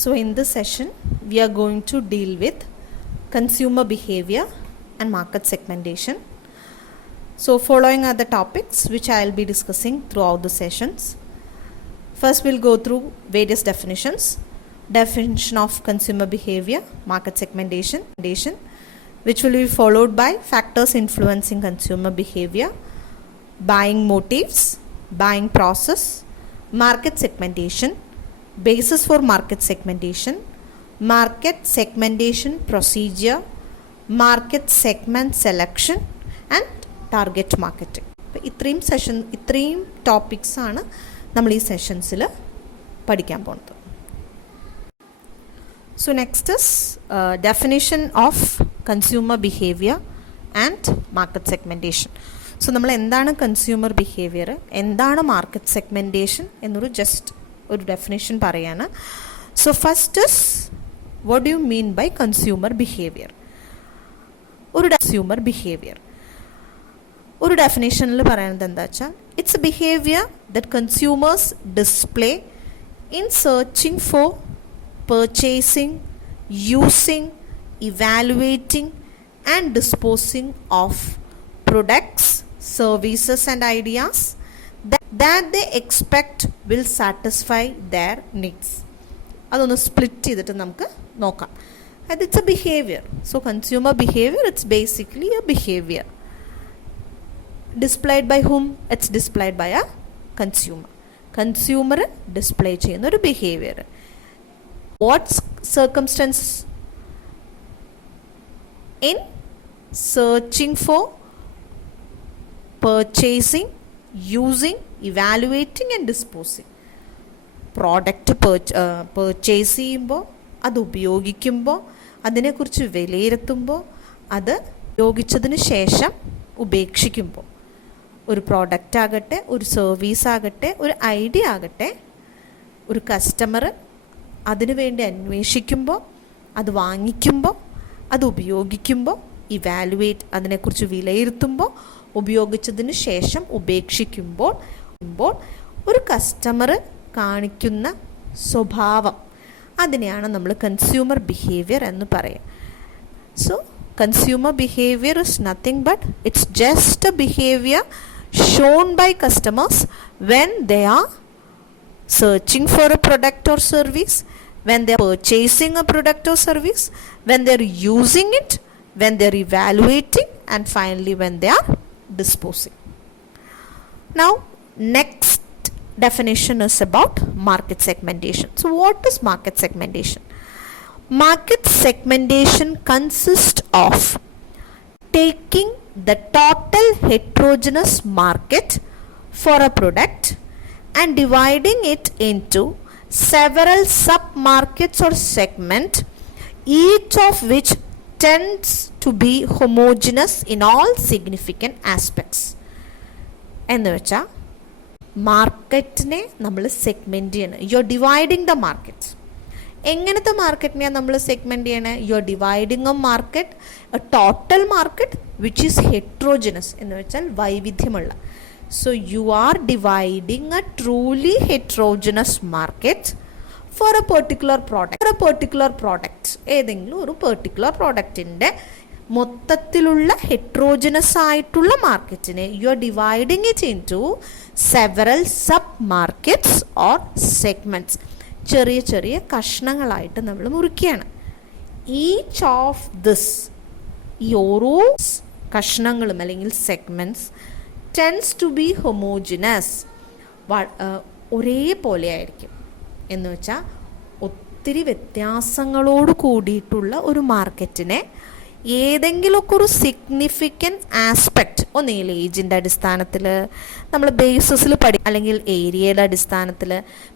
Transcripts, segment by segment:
So in this session, we are going to deal with consumer behavior and market segmentation. So following are the topics which I will be discussing throughout the sessions. First, we'll go through various definitions. Definition of consumer behavior, market segmentation, which will be followed by factors influencing consumer behavior, buying motives, buying process, market segmentation, basis for market segmentation procedure, market segment selection and target marketing. അപ്പോൾ ഇത്രയും ടോപ്പിക്സ് ആണ് നമ്മൾ ഈ സെഷൻസിൽ പഠിക്കാൻ പോകുന്നത്. So next is definition of consumer behavior and market segmentation. So നമ്മൾ എന്താണ് കൺസ്യൂമർ ബിഹേവിയർ, എന്താണ് മാർക്കറ്റ് സെഗ്മെൻറ്റേഷൻ എന്നൊരു ഒരു ഡെഫിനേഷൻ പറയാണ്. So first is what do you mean by consumer behaviour. ഒരു ഡെഫിനേഷനിൽ പറയുന്നത് എന്താ വെച്ചാൽ, it's a behaviour that consumers display in searching for purchasing, using, evaluating and disposing of products, services and ideas that they expect will satisfy their needs. അതൊന്ന് split ചെയ്തിട്ട് നമുക്ക് നോക്കാം. It's a behaviour. So consumer behaviour, it's basically a behaviour displayed by whom? It's displayed by a consumer display ചെയ്യുന്ന ഒരു behaviour. What circumstances? In searching for, purchasing, using, evaluating and disposing. Product purchase ചെയ്യുമ്പോൾ, അത് ഉപയോഗിക്കുമ്പോൾ, അതിനെക്കുറിച്ച് വിലയിരുത്തുമ്പോൾ, അത് ഉപയോഗിച്ചതിന് ശേഷം ഉപേക്ഷിക്കുമ്പോൾ, ഒരു പ്രോഡക്റ്റ് ആകട്ടെ, ഒരു സർവീസ് ആകട്ടെ, ഒരു ഐഡിയ ആകട്ടെ, ഒരു കസ്റ്റമർ അതിനു വേണ്ടി അന്വേഷിക്കുമ്പോൾ, അത് വാങ്ങിക്കുമ്പോൾ, അത് ഉപയോഗിക്കുമ്പോൾ, ഇവാലുവേറ്റ് അതിനെക്കുറിച്ച് വിലയിരുത്തുമ്പോൾ, ഉപയോഗിച്ചതിന് ശേഷം ഉപേക്ഷിക്കുമ്പോൾ ഒരു കസ്റ്റമർ കാണിക്കുന്ന സ്വഭാവം, അതിനെയാണ് നമ്മൾ കൺസ്യൂമർ ബിഹേവിയർ എന്ന് പറയുക. So consumer behaviour is nothing but it's just a behaviour shown by customers when they are searching for a product or service, when they are purchasing a product or service, when they are using it, when they are evaluating and finally when they are disposing. Now next definition is about market segmentation. So what is market segmentation? Market segmentation consists of taking the total heterogeneous market for a product and dividing it into several sub-markets or segments, each of which tends to be homogeneous in all significant aspects. എന്ന് വെച്ചാൽ മാർക്കറ്റിനെ നമ്മൾ സെഗ്മെൻറ്റ് ചെയ്യണം. U are dividing the market. എങ്ങനത്തെ മാർക്കറ്റിനെയാണ് നമ്മൾ സെഗ്മെൻറ്റ് ചെയ്യണേ? U are dividing A market, A total market which is heterogeneous എന്ന് വെച്ചാൽ വൈവിധ്യമുള്ള. So you are dividing a truly heterogeneous market for a particular product. ഏതെങ്കിലും ഒരു പെർട്ടിക്കുലർ പ്രോഡക്റ്റിൻ്റെ മൊത്തത്തിലുള്ള ഹെട്രോജനസ് ആയിട്ടുള്ള മാർക്കറ്റിനെ you are dividing it into several sub markets or segments. ചെറിയ ചെറിയ കഷ്ണങ്ങളായിട്ട് നമ്മൾ മുറിക്കുകയാണ്. ഈച്ച് ഓഫ് ദിസ്, ഈ ഓരോ കഷ്ണങ്ങളും അല്ലെങ്കിൽ segments tends to be homogeneous, ഒരേപോലെ ആയിരിക്കും. എന്ന് വെച്ചാൽ ഒത്തിരി വ്യത്യാസങ്ങളോട് കൂടിയിട്ടുള്ള ഒരു മാർക്കറ്റിനെ ഏതെങ്കിലുമൊക്കെ ഒരു സിഗ്നിഫിക്കൻറ്റ് ആസ്പെക്റ്റ്, ഒന്നുകിൽ ഏജിൻ്റെ അടിസ്ഥാനത്തിൽ നമ്മൾ ബേസിസിൽ അല്ലെങ്കിൽ ഏരിയയുടെ അടിസ്ഥാനത്തിൽ,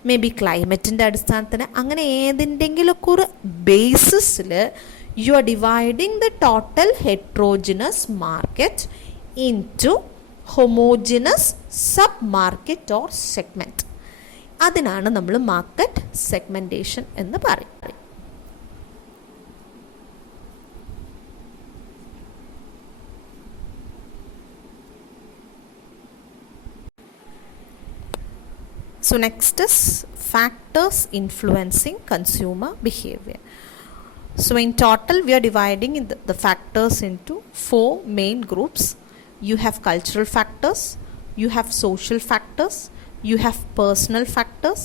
മേ ബി ക്ലൈമറ്റിൻ്റെ അടിസ്ഥാനത്തിൽ, അങ്ങനെ ഏതെങ്കിലുമൊക്കെ ഒരു ബേസിസിൽ you are dividing the total heterogeneous market into homogeneous sub market or segment. അതിനാണ് നമ്മൾ മാർക്കറ്റ് സെഗ്മെൻറ്റേഷൻ എന്ന് പറയുന്നത്. So next is factors influencing consumer behavior. So in total, we are dividing the factors into 4 main groups. You have cultural factors, you have social factors, you have personal factors,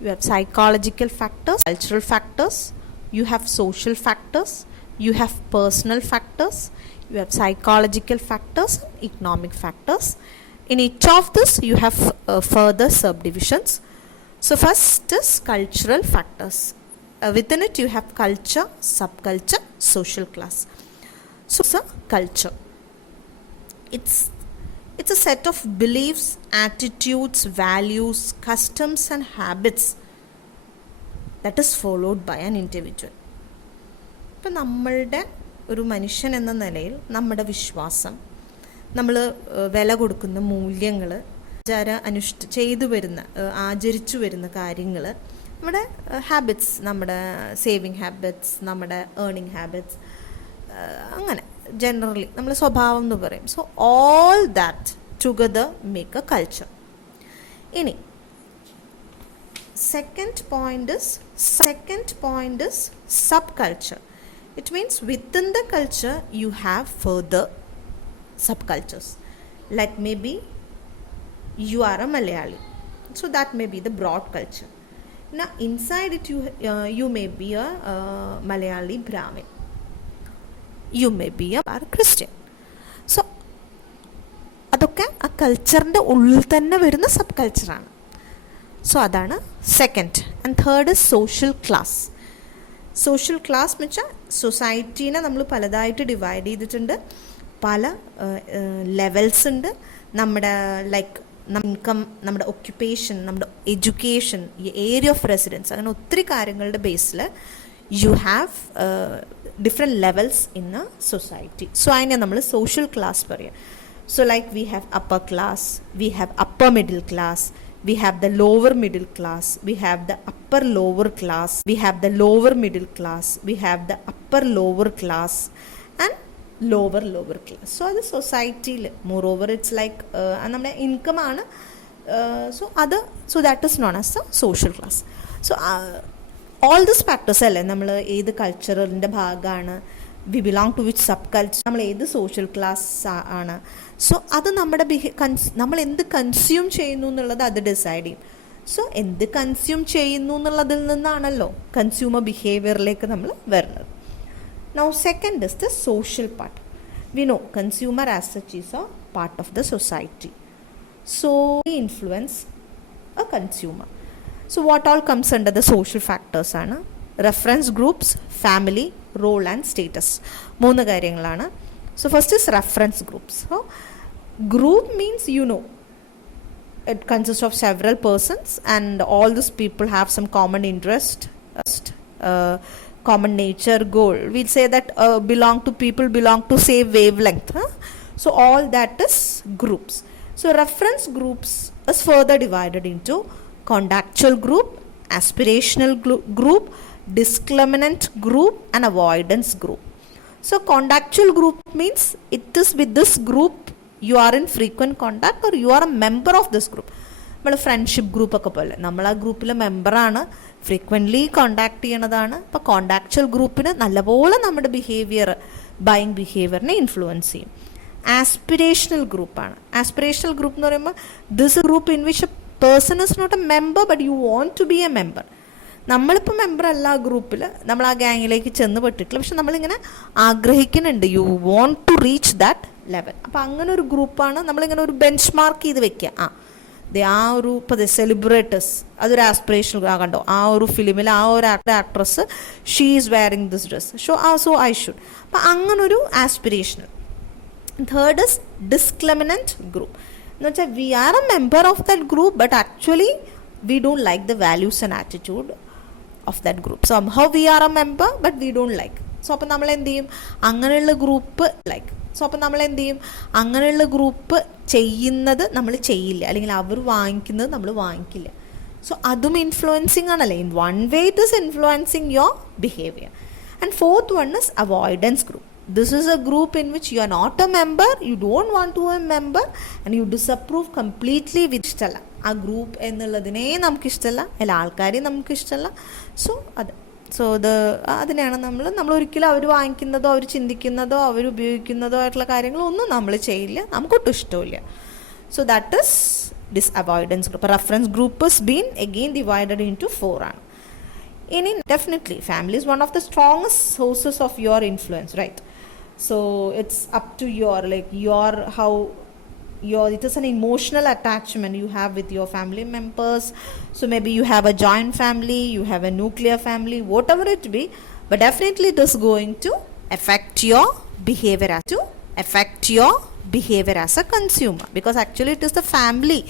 you have psychological factors, cultural factors, you have social factors, you have personal factors, you have psychological factors, economic factors. In each of this, you have further subdivisions. So first is cultural factors. Within it, you have culture, subculture, social class. So culture. It's a set of beliefs, attitudes, values, customs and habits that is followed by an individual. ഇപ്പം നമ്മളുടെ ഒരു മനുഷ്യൻ എന്ന നിലയിൽ നമ്മുടെ വിശ്വാസം, നമ്മൾ വില കൊടുക്കുന്ന മൂല്യങ്ങൾ, ആചരിച്ചു വരുന്ന കാര്യങ്ങൾ, നമ്മുടെ ഹാബിറ്റ്സ്, നമ്മുടെ സേവിങ് ഹാബിറ്റ്സ്, നമ്മുടെ ഏർണിംഗ് ഹാബിറ്റ്സ്, അങ്ങനെ ജനറലി നമ്മൾ സ്വഭാവം എന്ന് പറയും. So all that together make A culture. ഇനി second point is subculture. It means within the culture you have further subcultures. Like maybe you are a Malayali, so that may be the broad culture. Now inside it you may be a Malayali Brahmin, you may be a Christian. So അതൊക്കെ ആ കൾച്ചറിൻ്റെ ഉള്ളിൽ തന്നെ വരുന്ന സബ് കൾച്ചറാണ്. സോ അതാണ് second. And third is social class. Social class എന്ന് വെച്ചാൽ സൊസൈറ്റീനെ നമ്മൾ പലതായിട്ട് ഡിവൈഡ് ചെയ്തിട്ടുണ്ട്. പല ലെവൽസ് ഉണ്ട്. നമ്മുടെ ലൈക്ക് ഇൻകം, നമ്മുടെ ഒക്യുപ്പേഷൻ, നമ്മുടെ എഡ്യൂക്കേഷൻ, ഏരിയ ഓഫ് റെസിഡൻസ്, അങ്ങനെ ഒത്തിരി കാര്യങ്ങളുടെ ബേസിൽ you have different levels in a society. So അതിനെ നമ്മൾ സോഷ്യൽ ക്ലാസ് പറയാം. So like we have upper class, we have upper middle class, we have the lower middle class, we have the upper lower class, we have the lower middle class, we have the upper lower class and lower class. So the society, moreover it's like നമ്മുടെ income ആണ്. So that is known as the social class. So all these factors അല്ലേ, നമ്മൾ ഏത് കൾച്ചറിൻ്റെ ഭാഗമാണ്, we belong to which subculture, നമ്മൾ ഏത് social class ആണ്. സോ അത് നമ്മുടെ നമ്മൾ എന്ത് കൺസ്യൂം ചെയ്യുന്നു എന്നുള്ളത് അത് ഡിസൈഡ് ചെയ്യും. സോ എന്ത് കൺസ്യൂം ചെയ്യുന്നു എന്നുള്ളതിൽ നിന്നാണല്ലോ കൺസ്യൂമർ ബിഹേവിയറിലേക്ക് നമ്മൾ വരുന്നത്. Now second is the social part. We know consumer as such is a part of the society. So influence a consumer. So what all comes under the social factors ആണ് reference groups, family, role and status. 3 കാര്യങ്ങളാണ്. So first is reference groups. So group means it consists of several persons and all these people have some common interest, common nature, goal. We'll say that people belong to say wavelength. So all that is groups. So reference groups is further divided into contextual group, aspirational group, discriminant group and avoidance group. So contextual group means it is with this group you are in frequent contact or you are a member of this group. നമ്മൾ ഫ്രണ്ട്ഷിപ്പ് ഗ്രൂപ്പൊക്കെ പോലെ നമ്മൾ ആ ഗ്രൂപ്പിലെ മെമ്പറാണ്, frequently contact ചെയ്യണതാണ്. അപ്പോൾ കോണ്ടാക്ച്വൽ ഗ്രൂപ്പിന് നല്ലപോലെ നമ്മുടെ ബൈയിങ് ബിഹേവിയറിനെ ഇൻഫ്ലുവൻസ് ചെയ്യും. ആസ്പിറേഷണൽ ഗ്രൂപ്പാണ്. ആസ്പിറേഷണൽ ഗ്രൂപ്പ് എന്ന് പറയുമ്പോൾ this group in which a person is not a member but you want to be a member. നമ്മളിപ്പോൾ മെമ്പർ അല്ല ആ ഗ്രൂപ്പിൽ, നമ്മൾ ആ ഗ്യാങ്ങിലേക്ക് ചെന്ന് പെട്ടിട്ടില്ല, പക്ഷെ നമ്മളിങ്ങനെ ആഗ്രഹിക്കുന്നുണ്ട്, you want to reach that level. അപ്പോൾ അങ്ങനെ ഒരു ഗ്രൂപ്പാണ് നമ്മളിങ്ങനെ ഒരു ബെഞ്ച് മാർക്ക് ചെയ്ത് വെക്കുക. ആ ഒരു ഇപ്പോൾ സെലിബ്രിറ്റീസ് അതൊരു ആസ്പിറേഷൻ. കണ്ടോ ആ ഒരു ഫിലിമിൽ ആ ഒരു actress she is wearing this dress, so I should. അപ്പം അങ്ങനൊരു aspirational. Third is discriminant group എന്ന് വെച്ചാൽ we are a member of that group but actually we don't like the values and attitude of that group. So somehow we are a member but we don't like. So അപ്പോൾ നമ്മൾ എന്ത് ചെയ്യും, അങ്ങനെയുള്ള ഗ്രൂപ്പ് അപ്പോൾ നമ്മൾ എന്ത് ചെയ്യും, അങ്ങനെയുള്ള ഗ്രൂപ്പ് ചെയ്യുന്നത് നമ്മൾ ചെയ്യില്ല, അല്ലെങ്കിൽ അവർ വാങ്ങിക്കുന്നത് നമ്മൾ വാങ്ങിക്കില്ല. സോ അതും ഇൻഫ്ലുവൻസിങ് ആണല്ലേ. In one way it is influencing your behaviour. And fourth one is avoidance group. This is a group in which you are not a member, you don't want to be a member and you disapprove completely with ഇഷ്ടമല്ല. ആ ഗ്രൂപ്പ് എന്നുള്ളതിനെ നമുക്കിഷ്ടമല്ല, എല്ലാ ആൾക്കാരെയും നമുക്കിഷ്ടമല്ല. സോ അതിനെയാണ് നമ്മൾ ഒരിക്കലും അവർ വാങ്ങിക്കുന്നതോ അവർ ചിന്തിക്കുന്നതോ അവർ ഉപയോഗിക്കുന്നതോ ആയിട്ടുള്ള കാര്യങ്ങളൊന്നും നമ്മൾ ചെയ്യില്ല, നമുക്കൊട്ടും ഇഷ്ടമില്ല. So that is avoidance group. Reference group is been again divided into 4 ആണ്. ഇനി definitely family is one of the strongest sources of your influence, right? So it's up to it is an emotional attachment you have with your family members. So maybe you have a joint family, you have a nuclear family, whatever it be, but definitely it is going to affect your behavior as a consumer, because actually it is the family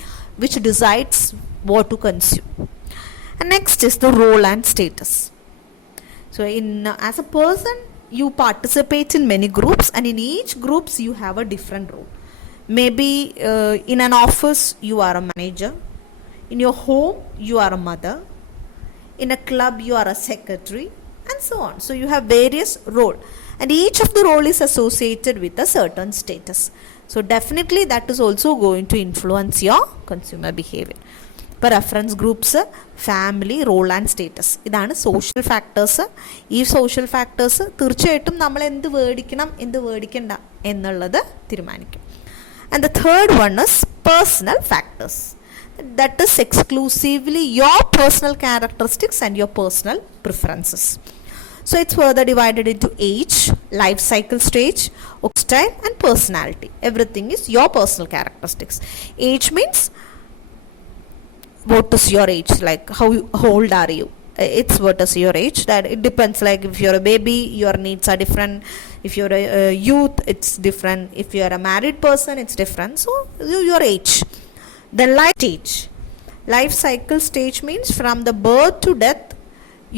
which decides what to consume. And next is the role and status. So as a person you participate in many groups, and in each groups you have a different role. Maybe in an office you are a manager, in your home you are a mother, in a club you are a secretary, and so on. So you have various roles, and each of the role is associated with a certain status. So definitely that is also going to influence your consumer behavior. ഇപ്പോൾ reference groups, family, role and status, ഇതാണ് social factors. ഈ social factors തീർച്ചയായിട്ടും നമ്മൾ എന്ത് മേടിക്കണം എന്ത് മേടിക്കണ്ട എന്നുള്ളത് തീരുമാനിക്കും. And the third one is personal factors. That is exclusively your personal characteristics and your personal preferences. So it's further divided into age, life cycle stage, style and personality. Everything is your personal characteristics. Age means what is your age, like how old are you? It's what is your age, that it depends. Like if you're a baby, your needs are different. If you're a youth, it's different. If you're a married person, it's different. So your age. Then life cycle stage means from the birth to death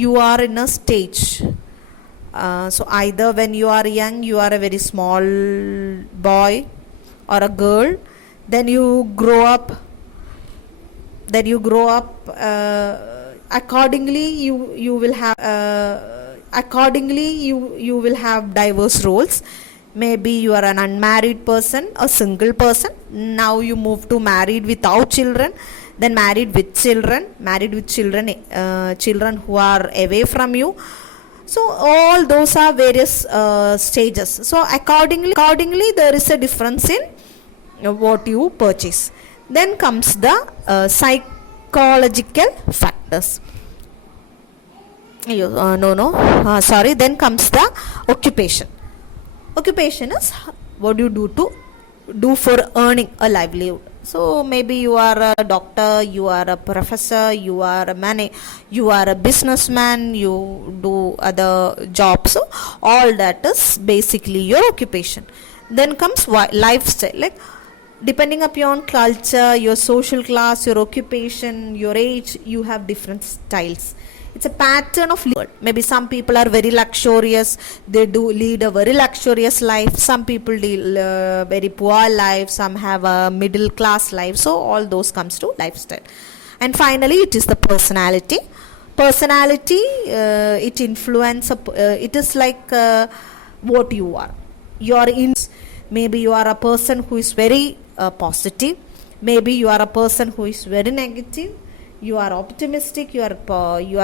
you are in a stage. So either when you are young you are a very small boy or a girl, then you grow up accordingly you will have diverse roles. Maybe you are an unmarried person, a single person, now you move to married without children, then married with children, children who are away from you. So all those are various stages. So accordingly there is a difference in what you purchase. Then comes the psychological factors. Then comes the occupation. Occupation is what you do for earning a livelihood. So maybe you are a doctor, you are a professor, you are a businessman, you do other jobs. So all that is basically your occupation. Then comes lifestyle, like depending upon culture, your social class, your occupation, your age, you have different styles. It's a pattern of living. Maybe some people are very luxurious, they do lead a very luxurious life. Some people lead very poor life, some have a middle class life. So all those comes to lifestyle. And finally it is the personality. It influence it is like what you are. Maybe you are a person who is very positive, maybe you are a person who is very negative, you are optimistic, you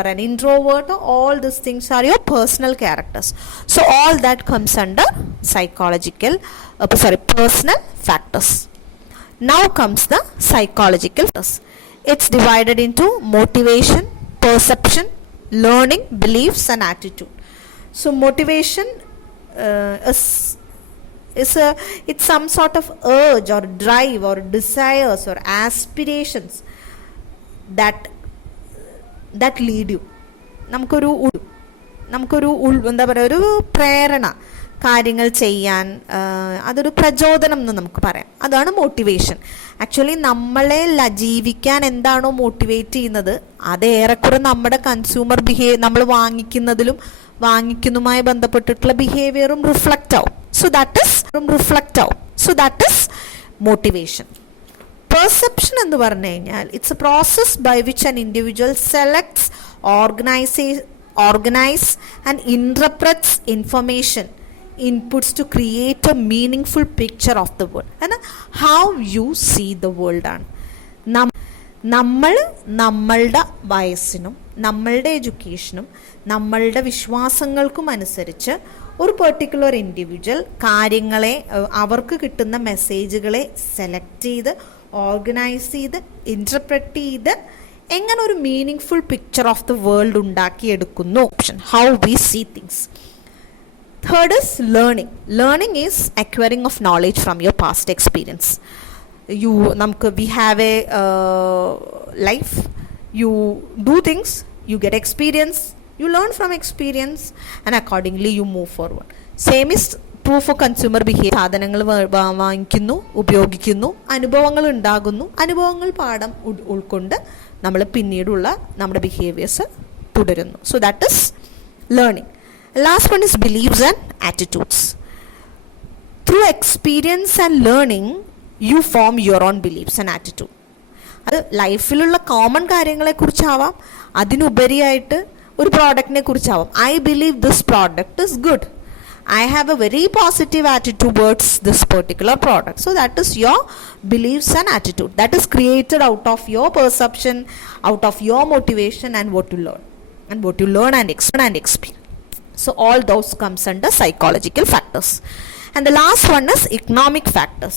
are an introvert. All these things are your personal characters. So all that comes under personal factors. Now comes the psychological factors. It's divided into motivation, perception, learning, beliefs and attitude. So motivation it's some sort of urge or drive or desires or aspirations that lead you. നമുക്കൊരു എന്താ പറയുക, ഒരു പ്രേരണ, കാര്യങ്ങൾ ചെയ്യാൻ, അതൊരു പ്രചോദനം എന്ന് നമുക്ക് പറയാം. അതാണ് മോട്ടിവേഷൻ. ആക്ച്വലി നമ്മളെ ജീവിക്കാൻ എന്താണോ മോട്ടിവേറ്റ് ചെയ്യുന്നത് അത് ഏറെക്കുറെ നമ്മുടെ കൺസ്യൂമർ നമ്മൾ വാങ്ങിക്കുന്നതുമായി ബന്ധപ്പെട്ടിട്ടുള്ള ബിഹേവിയറും റിഫ്ലക്റ്റ് ആവും. So that is motivation. Perception എന്ന് പറഞ്ഞു കഴിഞ്ഞാൽ it's a process by which an individual selects, organize and interprets information inputs to create a meaningful picture of the world and how you see the world. നമ്മൾ നമ്മളുടെ വയസ്സിനും നമ്മളുടെ എഡ്യൂക്കേഷനും നമ്മളുടെ വിശ്വാസങ്ങൾക്കും അനുസരിച്ച് ഒരു പെർട്ടിക്കുലർ ഇൻഡിവിജ്വൽ കാര്യങ്ങളെ, അവർക്ക് കിട്ടുന്ന മെസ്സേജുകളെ സെലക്ട് ചെയ്ത് ഓർഗനൈസ് ചെയ്ത് ഇൻറ്റർപ്രറ്റ് ചെയ്ത് എങ്ങനെ ഒരു meaningful picture of the world ഉണ്ടാക്കിയെടുക്കുന്നു. How we see things. Third is learning. Learning is acquiring of knowledge from your past experience. We have a life. You do things, you get experience, you learn from experience, and accordingly you move forward. Same is true for consumer behavior. സാധനങ്ങൾ വാങ്ങിക്കുന്നു, ഉപയോഗിക്കുന്നു, അനുഭവങ്ങൾ ഉണ്ടാകുന്നു, അനുഭവങ്ങൾ പാഠം ഉൾക്കൊണ്ട് നമ്മൾ പിന്നീടുള്ള നമ്മുടെ ബിഹേവിയേഴ്സ് തുടരുന്നു. So that is learning. Last one is beliefs and attitudes. Through experience and learning, you form your own beliefs and attitude. അത് ലൈഫിലുള്ള കോമൺ കാര്യങ്ങളെക്കുറിച്ചാവാം, അതിനുപരിയായിട്ട് ഒരു പ്രോഡക്റ്റിനെ കുറിച്ചാവാം. I believe this product is good. I have a very positive attitude towards this particular product. So that is your beliefs and attitude. That is created out of your perception, out of your motivation and what you learn. And what you learn and experience. So all those comes under psychological factors. And the last one is economic factors.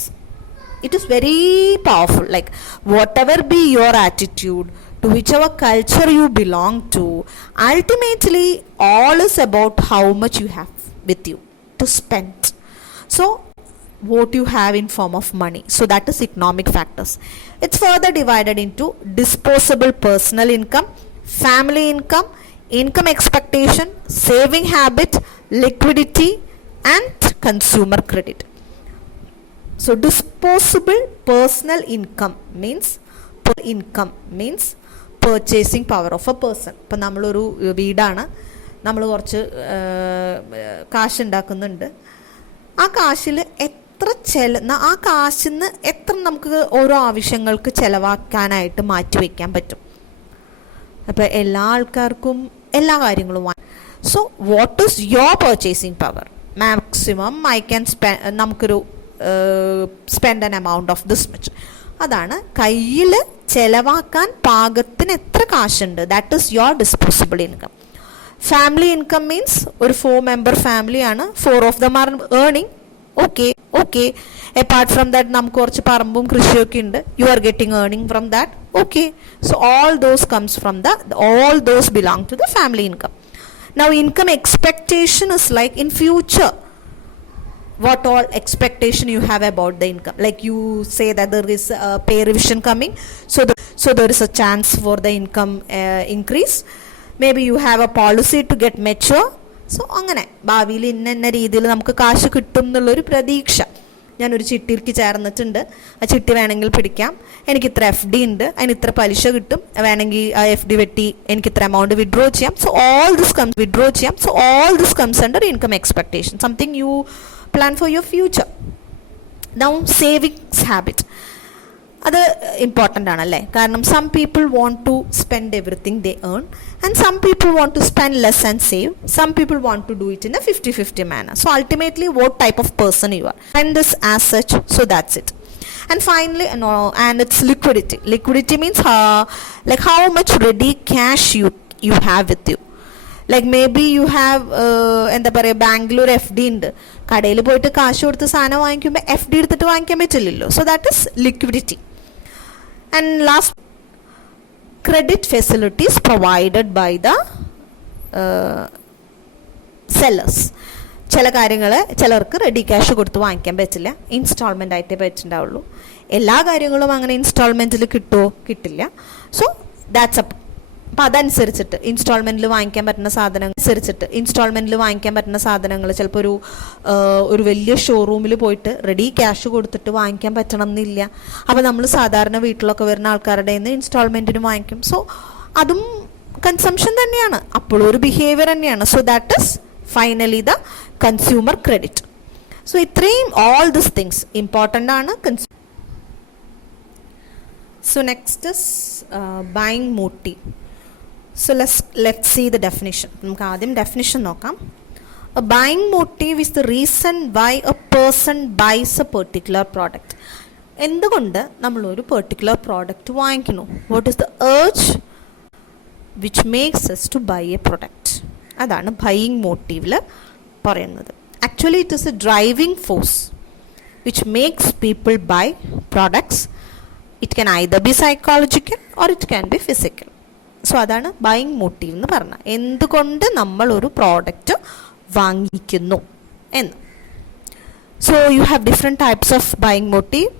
It is very powerful. Like whatever be your attitude, to whichever culture you belong to, ultimately all is about how much you have with you to spend. So what you have in form of money. So that is economic factors. It's further divided into disposable personal income, family income, income expectation, saving habit, liquidity and consumer credit. So disposable personal income means purchasing power of a person. ഇപ്പം നമ്മളൊരു വീടാണ്, നമ്മൾ കുറച്ച് കാശ് ഉണ്ടാക്കുന്നുണ്ട്. ആ കാശിൽ എത്ര ആ കാശിൽ നിന്ന് എത്ര നമുക്ക് ഓരോ ആവശ്യങ്ങൾക്ക് ചിലവാക്കാനായിട്ട് മാറ്റി വയ്ക്കാൻ പറ്റും. അപ്പോൾ എല്ലാ ആൾക്കാർക്കും എല്ലാ കാര്യങ്ങളും. So what is your purchasing power? Maximum I can നമുക്കൊരു spend an amount of this much. അതാണ് കയ്യിൽ ചിലവാക്കാൻ പാകത്തിന് എത്ര കാശുണ്ട്. That is your disposable income. Family income means ഒരു 4 member ഫാമിലിയാണ്, 4 of them are earning. Okay. Apart from that, നമുക്ക് കുറച്ച് പറമ്പും കൃഷിയൊക്കെ ഉണ്ട്. You are getting earning from that. Okay. So all those belong to the family income. Now income expectation is like in future, what all expectation you have about the income. Like you say that there is a pay revision coming, so there is a chance for the income increase. Maybe you have a policy to get mature. So അങ്ങനെ ഭാവിയിൽ ഇന്ന രീതിയിൽ നമുക്ക് കാശ് കിട്ടും എന്നുള്ളൊരു പ്രതീക്ഷ. ഞാനൊരു ചിട്ടിക്ക് ചേർന്നിട്ടുണ്ട്, ആ ചിട്ടി വേണമെങ്കിൽ പിടിക്കാം, എനിക്കിത്ര FD ഉണ്ട്, അതിന് ഇത്ര പലിശ കിട്ടും, വേണമെങ്കിൽ ആ FD വെട്ടി എനിക്കിത്ര എമൗണ്ട് വിഡ്രോ ചെയ്യാം. So all this comes under income expectation, something you plan for your future. Now savings habit, അത് ഇമ്പോർട്ടൻ്റ് ആണല്ലേ. കാരണം some people want to spend everything they earn and some people want to spend less and save. Some people want to do it in a 50-50 manner. So ultimately what type of person you are and this as such. So that's it. And finally and it's liquidity means like how much ready cash you have with you. Like maybe you have എന്താ പറയുക, ബാംഗ്ലൂർ FD ഉണ്ട്, കടയിൽ പോയിട്ട് കാശ് കൊടുത്ത് സാധനം വാങ്ങിക്കുമ്പോൾ FD എടുത്തിട്ട് വാങ്ങിക്കാൻ പറ്റില്ലല്ലോ. So that is liquidity. And last, credit facilities provided by the sellers. ചില കാര്യങ്ങൾ ചിലർക്ക് റെഡി ക്യാഷ് കൊടുത്ത് വാങ്ങിക്കാൻ പറ്റില്ല, ഇൻസ്റ്റാൾമെൻ്റ് ആയിട്ടേ പറ്റുന്നുണ്ടാവുള്ളൂ. എല്ലാ കാര്യങ്ങളും അങ്ങനെ ഇൻസ്റ്റാൾമെൻറ്റിൽ കിട്ടുമോ? കിട്ടില്ല. സോ ദാറ്റ്സ് അപ്പം അതനുസരിച്ചിട്ട് ഇൻസ്റ്റാൾമെൻറ്റിൽ വാങ്ങിക്കാൻ പറ്റുന്ന സാധനങ്ങൾ ചിലപ്പോൾ ഒരു വലിയ ഷോറൂമിൽ പോയിട്ട് റെഡി ക്യാഷ് കൊടുത്തിട്ട് വാങ്ങിക്കാൻ പറ്റണം എന്നില്ല. അപ്പോൾ നമ്മൾ സാധാരണ വീട്ടിലൊക്കെ വരുന്ന ആൾക്കാരുടെ നിന്ന് ഇൻസ്റ്റാൾമെൻറ്റിന് വാങ്ങിക്കും. സോ അതും കൺസംഷൻ തന്നെയാണ്, അപ്പോഴും ഒരു ബിഹേവിയർ തന്നെയാണ്. So that is finally the consumer credit. So ഇത്രയും ഓൾ ദിസ് തിങ്സ് ഇമ്പോർട്ടൻ്റ് ആണ്. So next is buying motive. So let's see the definition. നമുക്ക് ആദ്യം ഡെഫിനിഷൻ നോക്കാം. A buying motive is the reason why a person buys a particular product. എന്തുകൊണ്ട് നമ്മളൊരു particular product വാങ്ങിക്കുന്നു? What is the urge which makes us to buy a product? അതാണ് buying മോട്ടീവിൽ പറയുന്നത്. Actually it is a driving force which makes people buy products. It can either be psychological or it can be physical. So അതാണ് buying motive എന്ന് പറഞ്ഞാൽ, എന്തുകൊണ്ട് നമ്മൾ ഒരു product വാങ്ങിക്കുന്നു എന്ന്. So you have different types of buying motive.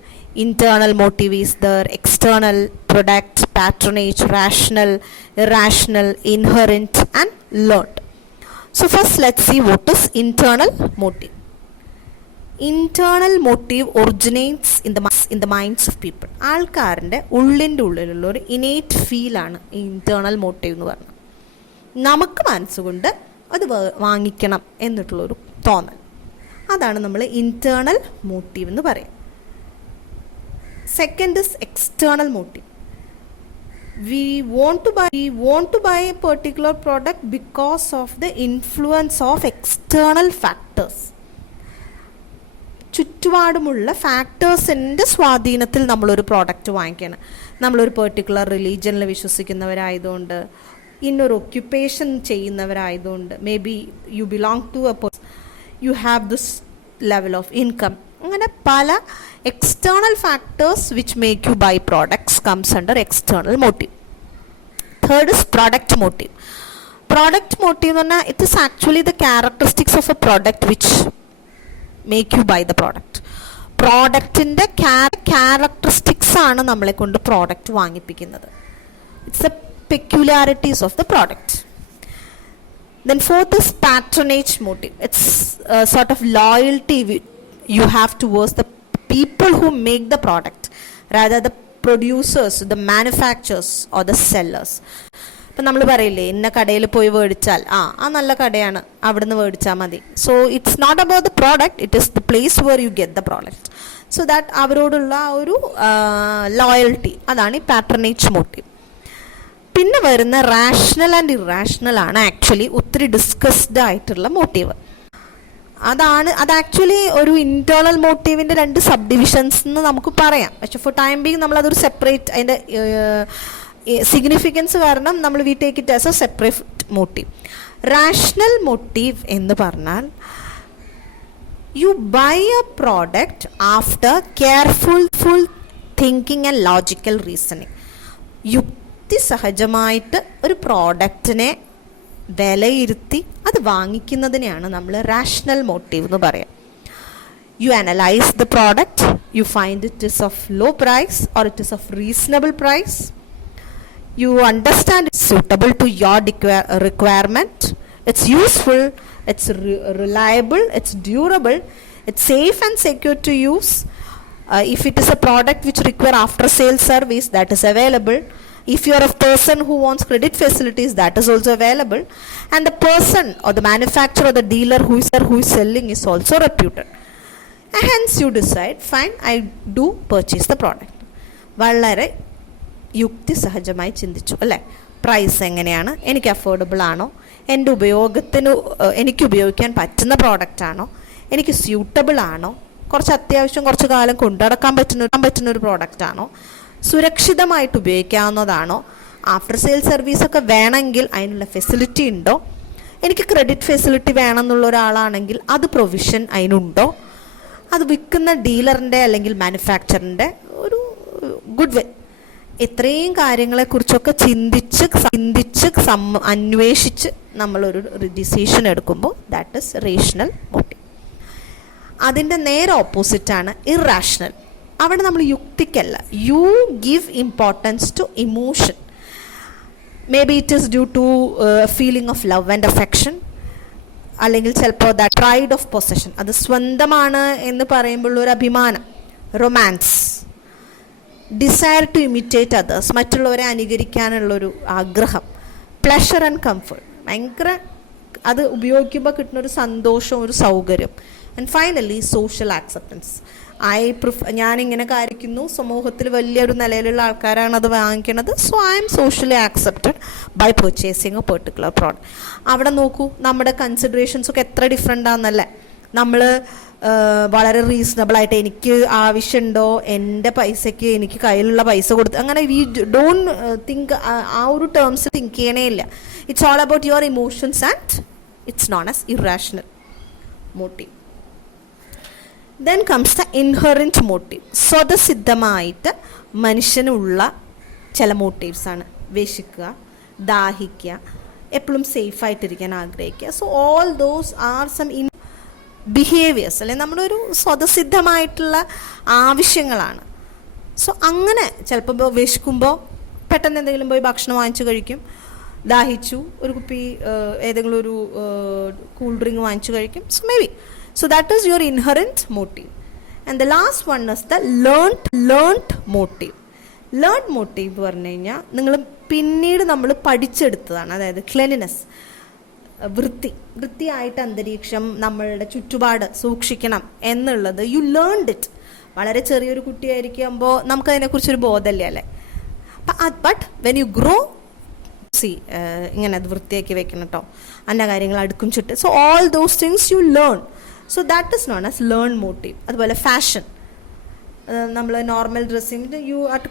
Internal motive is there, external, product, patronage, rational, irrational, inherent and learned. So first let's see what is internal motive. Internal motive originates in the minds of people. ആൾക്കാരുടെ ഉള്ളിലുള്ള ഒരു ഇനേറ്റ് ഫീലാണ് internal motive എന്ന് പറഞ്ഞാൽ. നമുക്ക് മനസ്സുകൊണ്ട് അത് വാങ്ങിക്കണം എന്നിട്ടുള്ളൊരു തോന്നൽ, അതാണ് നമ്മൾ ഇന്റേണൽ മോട്ടീവ് എന്ന് പറയും. Second is external motive. We want to buy a particular product because of the influence of external factors. ചുറ്റുപാടുമുള്ള ഫാക്ടേഴ്സിൻ്റെ സ്വാധീനത്തിൽ നമ്മളൊരു പ്രോഡക്റ്റ് വാങ്ങിക്കണം. നമ്മളൊരു പെർട്ടിക്കുലർ റിലീജിയനിൽ വിശ്വസിക്കുന്നവരായതുകൊണ്ട്, ഇന്നൊരു ഒക്യുപ്പേഷൻ ചെയ്യുന്നവരായതുകൊണ്ട്, maybe you belong to a person, you have this level of income. അങ്ങനെ പല external factors which make you buy products comes under external motive. Third is product motive. Product motive എന്ന് പറഞ്ഞാൽ it is actually the characteristics of a product which make you buy the product. പ്രോഡക്റ്റിൻ്റെ characteristics ആണ് നമ്മളെ കൊണ്ട് product വാങ്ങിപ്പിക്കുന്നത്. It's the peculiarities of the product. Then fourth is patronage motive. It's a sort of loyalty you have towards the people who make the product, rather the producers, the manufacturers or the sellers. ഇപ്പം നമ്മൾ പറയില്ലേ, ഇന്ന കടയിൽ പോയി മേടിച്ചാൽ ആ നല്ല കടയാണ്, അവിടുന്ന് മേടിച്ചാൽ മതി. So it's not about the product, it is the place where you get the product. So that അവരോടുള്ള ഒരു ലോയൽറ്റി, അതാണ് ഈ പാട്രണേജ് മോട്ടീവ്. പിന്നെ വരുന്ന റാഷണൽ ആൻഡ് ഇറാഷണൽ ആണ് ആക്ച്വലി ഒത്തിരി ഡിസ്കസ്ഡ് ആയിട്ടുള്ള മോട്ടീവ്. അത് ആക്ച്വലി ഒരു ഇന്റേണൽ മോട്ടീവിൻ്റെ 2 സബ് ഡിവിഷൻസ് എന്ന് നമുക്ക് പറയാം. പക്ഷെ ഫോർ ടൈം ബീങ് നമ്മളതൊരു സെപ്പറേറ്റ്, അതിൻ്റെ സിഗ്നിഫിക്കൻസ് കാരണം നമ്മൾ we take it as a separate motive. Rational motive എന്ന് പറഞ്ഞാൽ you buy a product after careful thinking and logical reasoning. യുക്തിസഹജമായിട്ട് ഒരു പ്രോഡക്റ്റിനെ വിലയിരുത്തി അത് വാങ്ങിക്കുന്നതിനെയാണ് നമ്മൾ റാഷണൽ മോട്ടീവ് എന്ന് പറയാം. You analyse the product, you find it is of low price or it is of reasonable price, you understand it suitable to your requirement, it's useful, it's reliable, it's durable, it's safe and secure to use. If it is a product which require after sale service, that is available. If you are a person who wants credit facilities, that is also available. And the person or the manufacturer or the dealer who is selling is also reputed. And hence you decide, fine, I do purchase the product. വളരെ യുക്തിസഹജമായി ചിന്തിച്ചു അല്ലേ? പ്രൈസ് എങ്ങനെയാണ്, എനിക്ക് അഫോർഡബിൾ ആണോ, എൻ്റെ എനിക്ക് ഉപയോഗിക്കാൻ പറ്റുന്ന പ്രോഡക്റ്റ് ആണോ, എനിക്ക് സ്യൂട്ടബിൾ ആണോ, കുറച്ച് കാലം കൊണ്ടുനടക്കാൻ പറ്റുന്ന ഒരു പ്രോഡക്റ്റ് ആണോ, സുരക്ഷിതമായിട്ട് ഉപയോഗിക്കാവുന്നതാണോ, ആഫ്റ്റർ സെയിൽ സർവീസൊക്കെ വേണമെങ്കിൽ അതിനുള്ള ഫെസിലിറ്റി ഉണ്ടോ, എനിക്ക് ക്രെഡിറ്റ് ഫെസിലിറ്റി വേണമെന്നുള്ള ഒരാളാണെങ്കിൽ അത് പ്രൊവിഷൻ അതിനുണ്ടോ, അത് വിൽക്കുന്ന ഡീലറിൻ്റെ അല്ലെങ്കിൽ മാനുഫാക്ചറിൻ്റെ ഒരു ഗുഡ് വിൽ, ഇത്രയും കാര്യങ്ങളെക്കുറിച്ചൊക്കെ ചിന്തിച്ച് അന്വേഷിച്ച് നമ്മളൊരു ഡിസിഷൻ എടുക്കുമ്പോൾ ദാറ്റ് ഈസ് റേഷണൽ മോട്ടീവ്. അതിൻ്റെ നേരെ ഓപ്പോസിറ്റാണ് ഇറാഷണൽ. അവിടെ നമ്മൾ യുക്തിക്കല്ല, you give importance to emotion. Maybe it is due to feeling of love and affection, അല്ലെങ്കിൽ ചിലപ്പോൾ ദ പ്രൈഡ് ഓഫ് പൊസഷൻ, അത് സ്വന്തമാണ് എന്ന് പറയുമ്പോൾ ഒരു അഭിമാനം, romance, desire to imitate others, മറ്റുള്ളവരെ അനുകരിക്കാനുള്ളൊരു ആഗ്രഹം, പ്ലഷർ ആൻഡ് കംഫർട്ട്, ഭയങ്കര അത് ഉപയോഗിക്കുമ്പോൾ കിട്ടുന്നൊരു സന്തോഷം, ഒരു സൗകര്യം. And finally social acceptance. ഞാനിങ്ങനെ കാര്യക്കുന്നു, സമൂഹത്തിൽ വലിയൊരു നിലയിലുള്ള ആൾക്കാരാണ് അത് വാങ്ങിക്കുന്നത്, so I'm socially accepted by purchasing a particular product. അവിടെ നോക്കൂ, നമ്മുടെ കൺസിഡറേഷൻസൊക്കെ എത്ര ഡിഫറെൻ്റ് ആണെന്നല്ലേ. നമ്മൾ വളരെ റീസണബിളായിട്ട് എനിക്ക് ആവശ്യമുണ്ടോ, എൻ്റെ പൈസയ്ക്ക് എനിക്ക് കയ്യിലുള്ള പൈസ കൊടുത്ത്, അങ്ങനെ വി ഡോണ്ട് തിങ്ക് ആ ഒരു ടേംസ് തിങ്ക് ചെയ്യണേ ഇല്ല. It's all about your emotions and it's known as irrational motive. Then comes the inherent motive. സ്വതസിദ്ധമായിട്ട് മനുഷ്യനുള്ള ചില മോട്ടീവ്സാണ്. വിശക്കുക, ദാഹിക്കുക, എപ്പോഴും സേഫായിട്ടിരിക്കാൻ ആഗ്രഹിക്കുക. So all those are some behaviours, അല്ലെങ്കിൽ നമ്മുടെ ഒരു സ്വതസിദ്ധമായിട്ടുള്ള ആവശ്യങ്ങളാണ്. സോ അങ്ങനെ ചിലപ്പോൾ വിശക്കുമ്പോൾ പെട്ടെന്ന് എന്തെങ്കിലും പോയി ഭക്ഷണം വാങ്ങിച്ചു കഴിക്കും, ദാഹിച്ചു ഒരു കുപ്പി ഏതെങ്കിലും ഒരു കൂൾ ഡ്രിങ്ക് വാങ്ങിച്ചു കഴിക്കും. So may be so that is your inherent motive. And the last one is the learned motive. Learn motive എന്ന് പറഞ്ഞു കഴിഞ്ഞാൽ നിങ്ങൾ പിന്നീട് നമ്മൾ പഠിച്ചെടുത്തതാണ്. അതായത് ക്ലെൻലിനെസ്, വൃത്തിയായിട്ട് അന്തരീക്ഷം, നമ്മളുടെ ചുറ്റുപാട് സൂക്ഷിക്കണം എന്നുള്ളത് യു ലേൺഡ് ഇറ്റ്. വളരെ ചെറിയൊരു കുട്ടിയായിരിക്കുമ്പോൾ നമുക്കതിനെക്കുറിച്ചൊരു ബോധമല്ലേ അല്ലേ. ബട്ട് വെൻ യു ഗ്രോ ഇങ്ങനെ അത് വൃത്തിയാക്കി വെക്കണം കേട്ടോ, അന്ന കാര്യങ്ങൾ അടുക്കും ചുട്ട്. So all those things you learn. So that is known as learn motive. അതുപോലെ ഫാഷൻ, നമ്മൾ നോർമൽ ഡ്രസ്സിങ്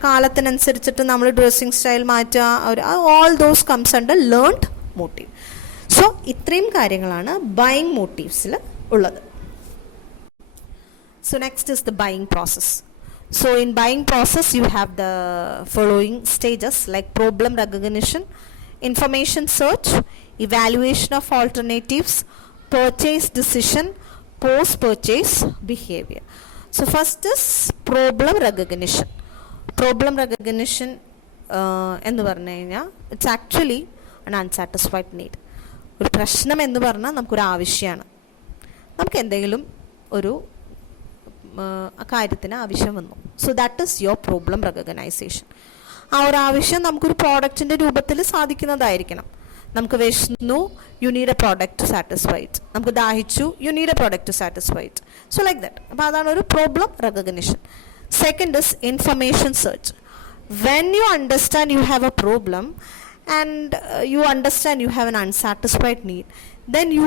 കാലത്തിനനുസരിച്ചിട്ട് നമ്മൾ ഡ്രസ്സിങ് സ്റ്റൈൽ മാറ്റുക, all those comes under learned motive. So ഇത്രയും കാര്യങ്ങളാണ് ബൈയിങ് മോട്ടീവ്സിൽ ഉള്ളത്. So next is the buying process. So in buying process you have the following stages like problem recognition, information search, evaluation of alternatives, purchase decision, post-purchase behavior. So first is problem recognition. Problem recognition എന്ന് പറഞ്ഞു കഴിഞ്ഞാൽ it's actually an unsatisfied need. ഒരു പ്രശ്നം എന്ന് പറഞ്ഞാൽ നമുക്കൊരു ആവശ്യമാണ്. നമുക്ക് എന്തെങ്കിലും ഒരു കാര്യത്തിന് ആവശ്യം വന്നു. So that is your problem recognition. ആ ഒരു ആവശ്യം നമുക്കൊരു പ്രോഡക്റ്റിൻ്റെ രൂപത്തിൽ സാധിക്കുന്നതായിരിക്കണം. നമുക്ക് വിശന്നു, you need A product satisfied. നമുക്ക് ദാഹിച്ചു, you need A product satisfied. So like that. അപ്പോൾ അതാണ് ഒരു problem recognition. Second is information search. When you understand you have A problem and you understand you have an unsatisfied need, then you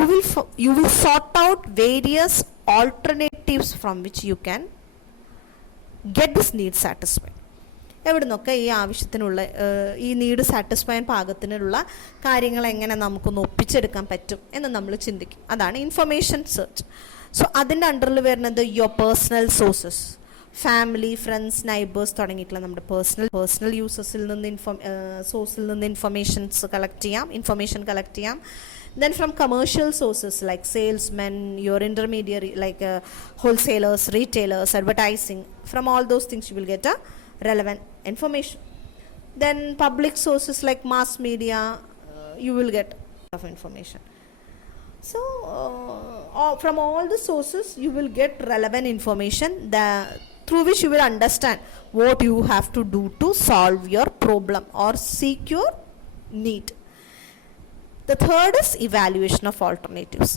will sort out various alternatives from which you can get this need satisfied. എവിടെ നിന്നൊക്കെ ഈ ആവശ്യത്തിനുള്ള ഈ need satisfy ചെയ്യാൻ പാകത്തിനുള്ള കാര്യങ്ങൾ എങ്ങനെ നമുക്കൊന്ന് ഒപ്പിച്ചെടുക്കാൻ പറ്റും എന്ന് നമ്മൾ ചിന്തിക്കും. അതാണ് ഇൻഫർമേഷൻ സെർച്ച്. സോ അതിൻ്റെ അണ്ടറിൽ വരുന്നത് your personal sources, family, friends, neighbours തുടങ്ങിയിട്ടുള്ള നമ്മുടെ പേഴ്സണൽ യൂസസിൽ നിന്ന് സോഴ്സിൽ നിന്ന് ഇൻഫർമേഷൻ കളക്ട് ചെയ്യാം. Then from commercial sources like salesmen, your intermediary like wholesalers, retailers, advertising, from all those things you will get a relevant information. Then public sources like mass media, you will get of information. So from all the sources you will get relevant information through which you will understand what you have to do to solve your problem or seek your need. The third is evaluation of alternatives.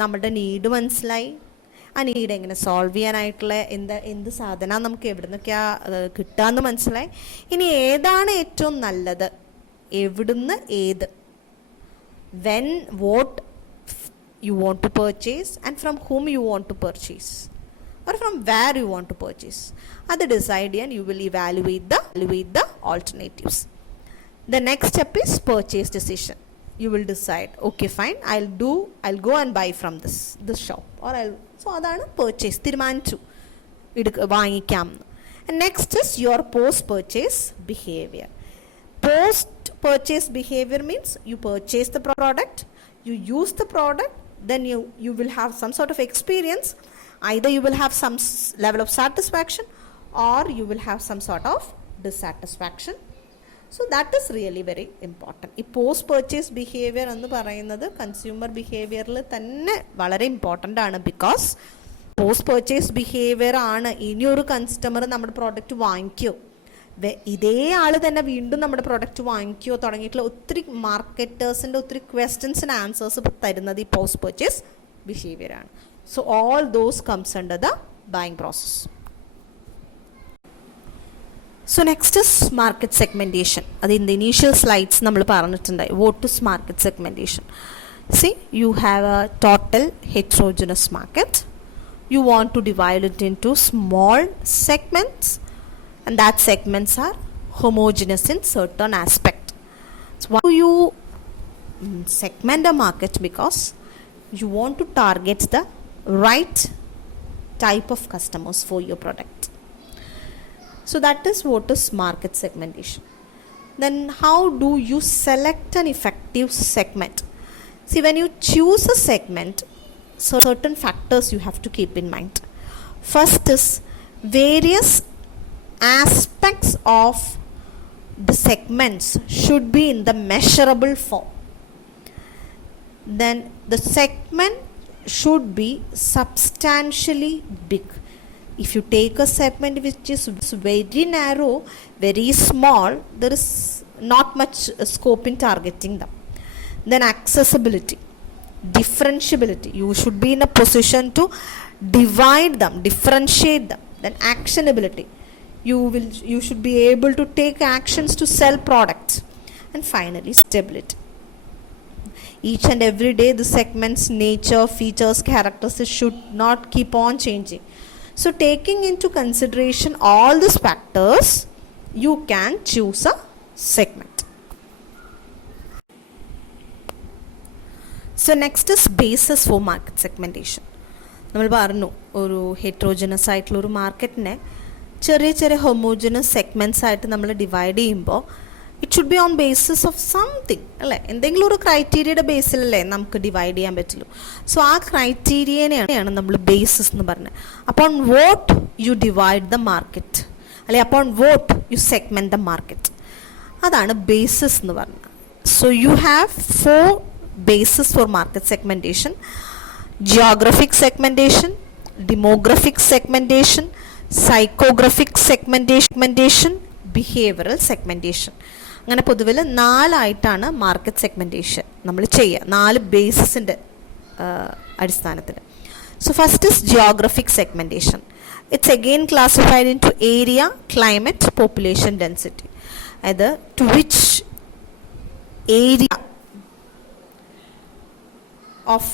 നമ്മുടെ നീഡ് മനസ്സിലായി, ആ നീഡ് എങ്ങനെ സോൾവ് ചെയ്യാനായിട്ടുള്ള എന്ത് സാധനം നമുക്ക് എവിടെ നിന്നൊക്കെയാണ് കിട്ടാമെന്ന് മനസ്സിലായി. ഇനി ഏതാണ് ഏറ്റവും നല്ലത്, എവിടുന്ന് ഏത്, when what you want to purchase and from whom you want to purchase or from where you want to purchase. That decide and you will evaluate the alternatives. The next step is purchase decision. You will decide, okay fine, I'll go and buy from this shop or so adana purchase തീരുമാനിച്ചു വാങ്ങിക്കാം. And next is your post purchase behavior. Post purchase behavior means you purchase the product, you use the product, then you will have some sort of experience. Either you will have some level of satisfaction or you will have some sort of dissatisfaction. So that is really very important. ഈ post purchase behaviour എന്ന് പറയുന്നത് കൺസ്യൂമർ ബിഹേവിയറിൽ തന്നെ വളരെ ഇമ്പോർട്ടൻ്റ് ആണ്. Because post purchase behaviour ആണ് ഇനിയൊരു കസ്റ്റമർ നമ്മുടെ പ്രോഡക്റ്റ് വാങ്ങിക്കോ, ഇതേ ആൾ തന്നെ വീണ്ടും നമ്മുടെ പ്രോഡക്റ്റ് വാങ്ങിക്കോ തുടങ്ങിയിട്ടുള്ള ഒത്തിരി മാർക്കറ്റേഴ്സിൻ്റെ ഒത്തിരി ക്വസ്റ്റ്യൻസിന് ആൻസേഴ്സ് തരുന്നത് ഈ പോസ്റ്റ് പർച്ചേസ് ബിഹേവിയർ ആണ്. So all those comes under the buying process. So next is market segmentation. അത് in the initial slides നമ്മൾ പറഞ്ഞിട്ടുണ്ടായി. What is market segmentation? See, you have a total heterogeneous market you want to divide it into small segments, and that segments are homogeneous in certain aspect. So why do you segment the market? Because you want to target the right type of customers for your product. So that is what is market segmentation. Then how do you select an effective segment? See, when you choose a segment, certain factors you have to keep in mind. First is various aspects of the segments should be in the measurable form. Then the segment should be substantially big. If you take a segment which is very narrow, very small, there is not much scope in targeting them. Then accessibility, differentiability. You should be in a position to divide them, differentiate them. Then actionability. You should be able to take actions to sell products. And finally, stability. Each and every day the segment's nature, features, characteristics should not keep on changing. So taking into consideration all these factors, you can choose a segment. So next is basis for market segmentation. നമ്മൾ പറഞ്ഞു ഒരു ഹെറ്ററോജനസ് ആയിട്ടുള്ള ഒരു മാർക്കറ്റിനെ ചെറിയ ചെറിയ homogeneous segments ആയിട്ട് നമ്മൾ ഡിവൈഡ് ചെയ്യുമ്പോൾ it should be on basis of something അല്ലേ, എന്തെങ്കിലും ഒരു ക്രൈറ്റീരിയയുടെ ബേസിലല്ലേ നമുക്ക് ഡിവൈഡ് ചെയ്യാൻ പറ്റുള്ളൂ. സോ ആ ക്രൈറ്റീരിയനെയാണ് നമ്മൾ ബേസിസ് എന്ന് പറഞ്ഞത്. Upon what you divide the market, അല്ലെ upon what you segment the market, അതാണ് ബേസിസ് എന്ന് പറഞ്ഞത്. So you have 4 basis for market segmentation: geographic segmentation, demographic segmentation, psychographic segmentation, behavioral segmentation. അങ്ങനെ പൊതുവിൽ 4 ആയിട്ടാണ് മാർക്കറ്റ് സെഗ്മെൻറ്റേഷൻ നമ്മൾ ചെയ്യുക, 4 ബേസിസിൻ്റെ അടിസ്ഥാനത്തിൽ. So first is geographic segmentation. It's again classified into area, climate, population density. അതായത് to which area of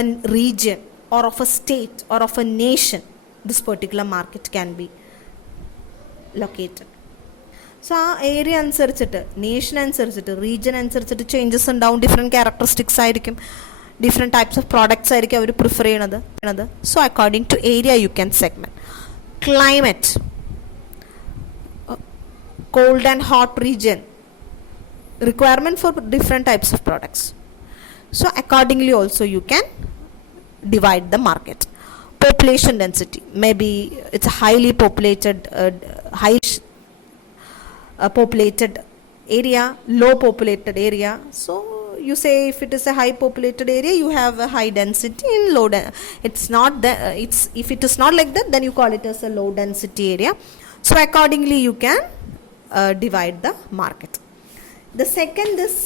a region or of a state or of a nation this particular market can be located. So ആ area അനുസരിച്ചിട്ട്, nation അനുസരിച്ചിട്ട്, region അനുസരിച്ചിട്ട് changes ഉണ്ടാവും. Different characteristics ആയിരിക്കും, different types of products ആയിരിക്കും അവർ prefer ചെയ്യണത്. So according to area you can segment. Climate, cold and hot region, requirement for different types of products. So accordingly also you can divide the market. Population density, maybe it's a highly populated populated area, low populated area. So you say if it is a high populated area, you have a high density. In low it's not that if it is not like that, then you call it as a low density area. So accordingly you can divide the market. The second is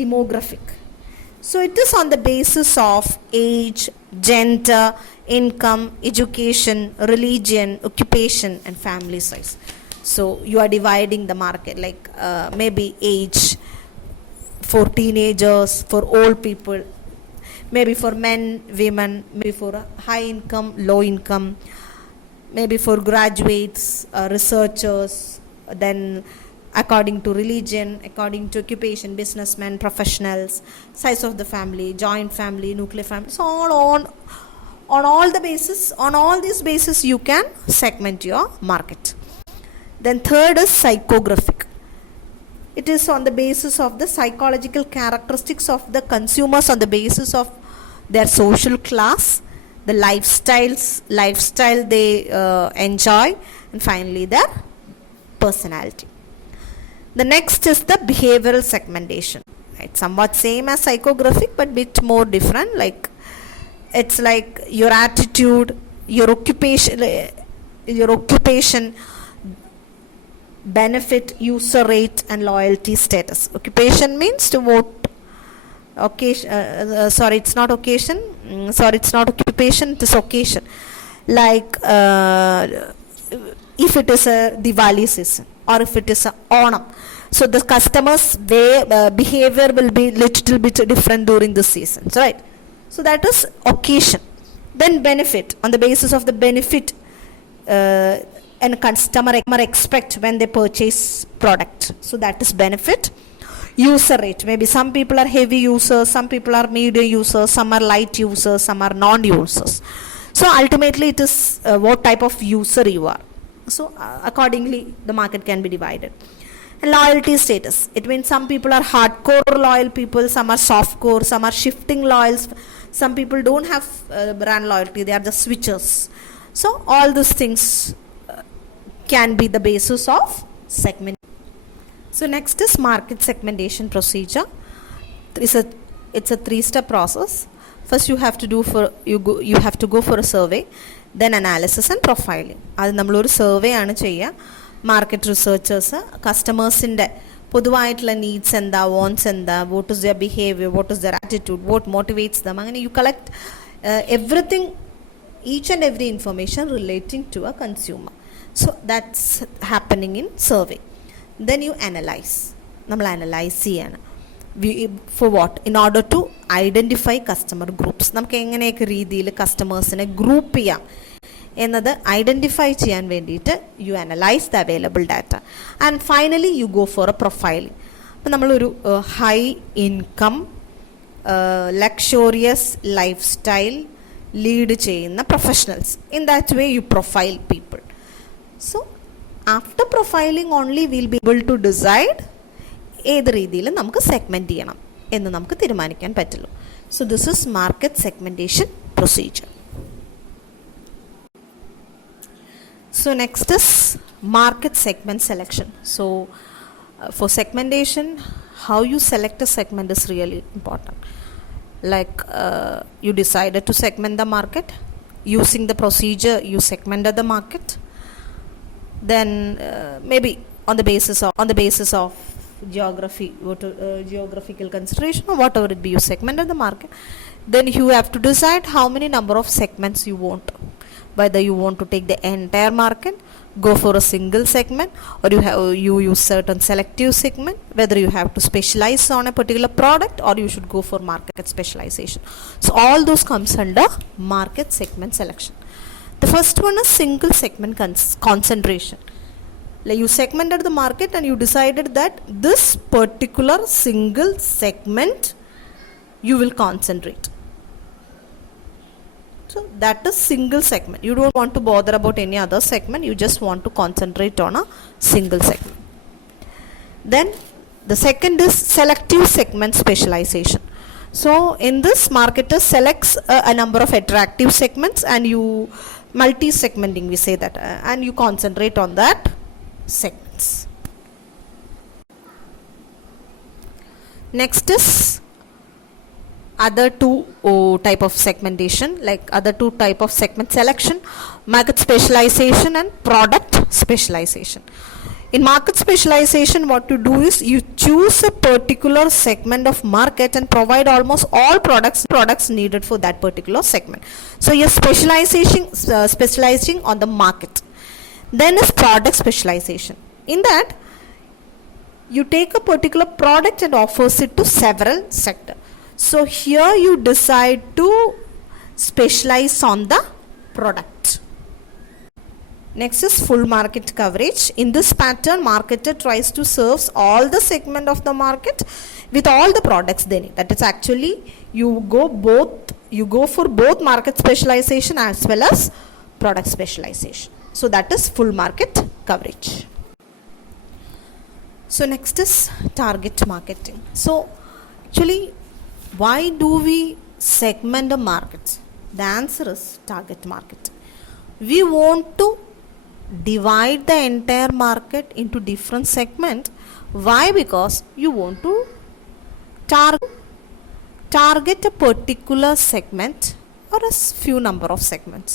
demographic. So it is on the basis of age, gender, income, education, religion, occupation and family size. So you are dividing the market like maybe age for teenagers, for old people, maybe for men, women, maybe for high income, low income, maybe for graduates, researchers, then according to religion, according to occupation, businessmen, professionals, size of the family, joint family, nuclear family. So on all the basis, on all these bases you can segment your market. Then third is psychographic. It is on the basis of the psychological characteristics of the consumers, on the basis of their social class, the lifestyle they enjoy, and finally their personality. The next is the behavioral segmentation. It's somewhat same as psychographic but bit more different. Like it's like your attitude, your occupation, benefit, user rate and loyalty status. Occupation means to vote. It's not occasion. It's not occupation. It is occasion. Like if it is a Diwali season or if it is a Onam. So the customers' behavior will be little bit different during the season, right? So that is occasion. Then benefit, on the basis of the benefit and customer expect when they purchase product. So that is benefit. User rate, maybe some people are heavy users, some people are medium users, some are light users, some are non-users. So ultimately it is what type of user you are. So accordingly the market can be divided. And loyalty status, it means some people are hardcore loyal people, some are softcore, some are shifting loyals, some people don't have brand loyalty, they are the switchers. So all these things can be the basis of segment. So next is market segmentation procedure. It's a 3-step process. First you have to go for a survey, then analysis and profiling. അത് നമ്മളൊരു സർവേ ആണ് ചെയ്യുക. Market researchers കസ്റ്റമേഴ്സിൻ്റെ പൊതുവായിട്ടുള്ള നീഡ്സ് എന്താ, wants എന്താ, what is their behaviour, what is their attitude, what motivates them, അങ്ങനെ you collect everything, each and every information relating to a consumer. So that's happening in survey. Then you analyze. നമ്മൾ അനലൈസ് ചെയ്യാണ്. For what? In order to identify customer groups. നമുക്ക് എങ്ങനെയൊക്കെ രീതിയിൽ കസ്റ്റമേഴ്സിനെ ഗ്രൂപ്പ് ചെയ്യാം എന്നത് identify ചെയ്യാൻ വേണ്ടിയിട്ട് you analyse the available data. And finally you go for a profiling. അപ്പം നമ്മളൊരു high income luxurious life style lead ചെയ്യുന്ന professionals, in that way you profile people. So after profiling only will be able to decide ഏത് രീതിയിൽ നമുക്ക് segment ചെയ്യണം എന്ന് നമുക്ക് തീരുമാനിക്കാൻ പറ്റുള്ളൂ. So this is market segmentation procedure. So next is market segment selection. So for segmentation, how you select a segment is really important. Like you decided to segment the market. Using the procedure, you segmented the market. Then maybe on the basis of geography, geographical consideration or whatever it be, you segmented the market. Then you have to decide how many number of segments you want. Whether you want to take the entire market, go for a single segment, or you use certain selective segment, whether you have to specialize on a particular product or you should go for market specialization. So all those comes under market segment selection. The first one is single segment concentration. Like you segmented the market and you decided that this particular single segment you will concentrate. So that is single segment. You don't want to bother about any other segment. You just want to concentrate on a single segment. Then the second is selective segment specialization. So in this, marketer selects a number of attractive segments and you multi-segmenting, we say that, and you concentrate on that segments. Next is other two type of segmentation, like other two type of segment selection, market specialization and product specialization. In market specialization, what you do is you choose a particular segment of market and provide almost all products needed for that particular segment. So you're specializing on the market. Then is product specialization. In that, you take a particular product and offers it to several sectors. So here you decide to specialize on the product. Next is full market coverage. In this pattern, marketer tries to serve all the segment of the market with all the products they need. That is actually you go for both market specialization as well as product specialization. So that is full market coverage. So next is target marketing. So actually, why do we segment the markets? The answer is target marketing. We want to divide the entire market into different segments. Why? Because you want to target a particular segment or a few number of segments.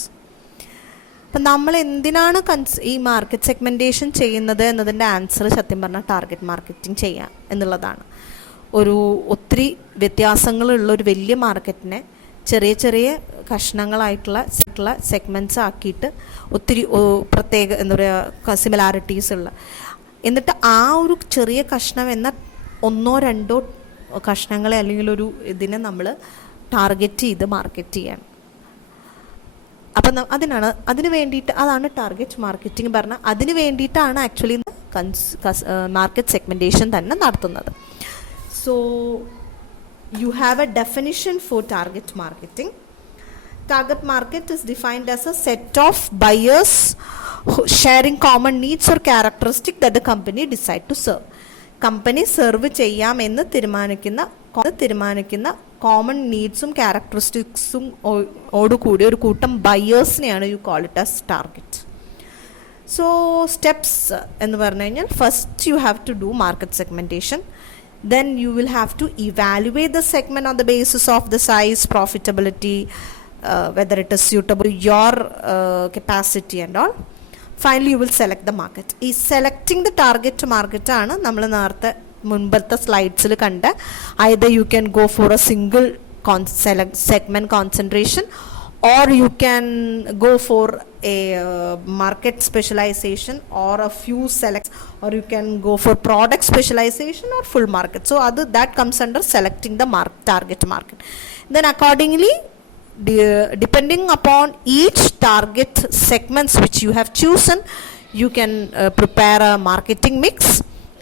അപ്പം നമ്മൾ എന്തിനാണ് ഈ market segmentation ചെയ്യുന്നത് എന്നതിൻ്റെ ആൻസർ സത്യം പറഞ്ഞാൽ target marketing ചെയ്യാം എന്നുള്ളതാണ്. ഒത്തിരി വ്യത്യാസങ്ങളുള്ള ഒരു വലിയ മാർക്കറ്റിനെ ചെറിയ ചെറിയ കഷ്ണങ്ങളായിട്ടുള്ള സെഗ്മെൻറ്റ്സ് ആക്കിയിട്ട് ഒത്തിരി പ്രത്യേക എന്താ പറയുക സിമിലാരിറ്റീസ് ഉള്ള, എന്നിട്ട് ആ ഒരു ചെറിയ കഷ്ണം എന്ന ഒന്നോ രണ്ടോ കഷ്ണങ്ങളെ അല്ലെങ്കിൽ ഒരു ഇതിനെ നമ്മൾ ടാർഗറ്റ് ചെയ്ത് മാർക്കറ്റ് ചെയ്യണം. അപ്പം അതിന് വേണ്ടിയിട്ട് അതാണ് ടാർഗറ്റ് മാർക്കറ്റിംഗ് പറഞ്ഞാൽ, അതിന് വേണ്ടിയിട്ടാണ് ആക്ച്വലി മാർക്കറ്റ് സെഗ്മെൻറ്റേഷൻ തന്നെ നടത്തുന്നത്. So you have a definition for target marketing. Target market is defined as a set of buyers sharing common needs or characteristics that the company decide to serve. Company serve ചെയ്യാമെന്ന് തീരുമാനിക്കുന്ന common നീഡ്സും ക്യാരക്ടറിസ്റ്റിക്സും ഓടുകൂടി ഒരു കൂട്ടം ബയേഴ്സിനെയാണ് you call it as target. So steps എന്ന് പറഞ്ഞു കഴിഞ്ഞാൽ, first you have to do market segmentation. Then you will have to evaluate the segment on the basis of the size, profitability, whether it is suitable to your capacity and all. Finally, you will select the market. Is selecting the target market ആണ് നമ്മൾ നേരത്തെ മുൻപത്തെ സ്ലൈഡ്സിൽ കണ്ട. either you can go for a single segment concentration, or you can go for a market specialization or a few selects, or you can go for product specialization or full market. So that comes under selecting the target market. Then accordingly, depending upon each target segments which you have chosen, you can prepare a marketing mix,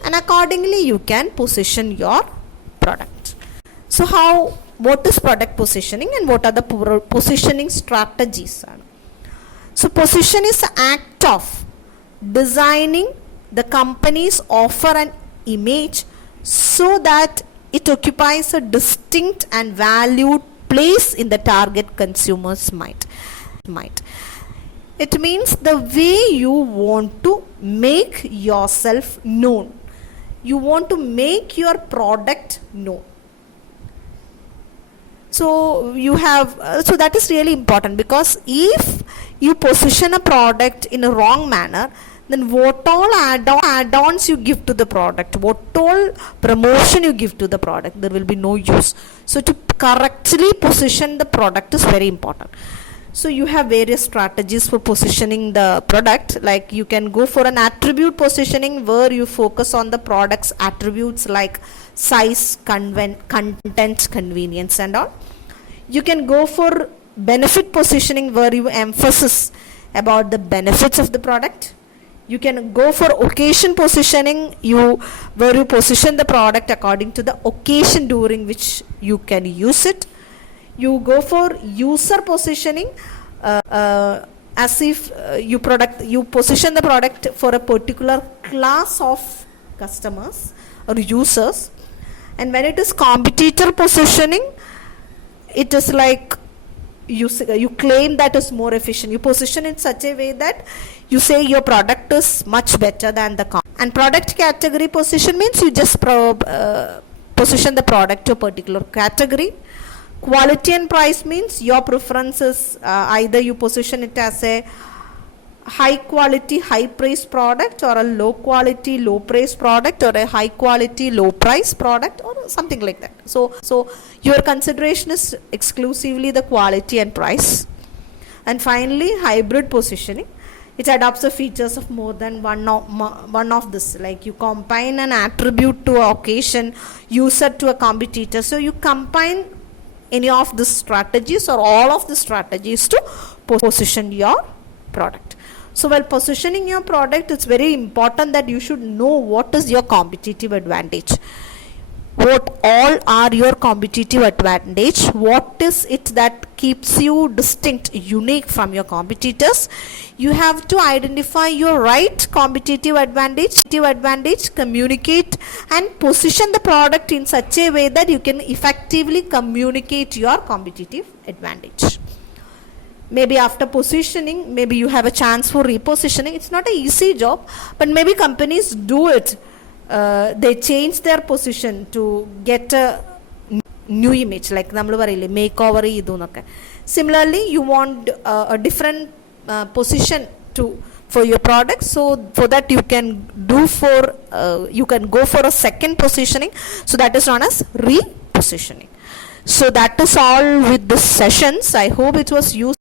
and accordingly you can position your product. So what is product positioning and what are the positioning strategies? So position is the act of designing the company's offer and image so that it occupies a distinct and valued place in the target consumer's mind. It means the way you want to make yourself known. You want to make your product known. So you have so that is really important, because if you position a product in a wrong manner, then what all add-ons you give to the product, what all promotion you give to the product, there will be no use. So to correctly position the product is very important. So you have various strategies for positioning the product. Like you can go for an attribute positioning, where you focus on the product's attributes like size, content, convenience and all. You can go for benefit positioning, where you emphasis about the benefits of the product. You can go for occasion positioning, where you position the product according to the occasion during which you can use it. You go for user positioning, as if you position the product for a particular class of customers or users. And when it is competitor positioning, it is like you claim that is more efficient. You position in such a way that you say your product is much better than the and product category position means you just position the product to a particular category. Quality and price means your preference is either you position it as a high quality high price product, or a low quality low price product, or a high quality low price product, or something like that. So your consideration is exclusively the quality and price. And finally, hybrid positioning. It adopts the features of more than one of this. Like you combine an attribute to an occasion, user to a competitor. So you combine any of the strategies or all of the strategies to position your product. So while positioning your product, it's very important that you should know what is your competitive advantage. What all are your competitive advantage? What is it that keeps you distinct, unique from your competitors? You have to identify your right competitive advantage, communicate and position the product in such a way that you can effectively communicate your competitive advantage. Maybe after positioning, maybe you have a chance for repositioning. It's not an easy job, but maybe companies do it. They change their position to get a new image, like nammal parayile makeover idu nokke. Similarly, you want a different position for your product, so for that you can go for a second positioning, so that is known as repositioning. So that is all with this sessions. I hope it was useful.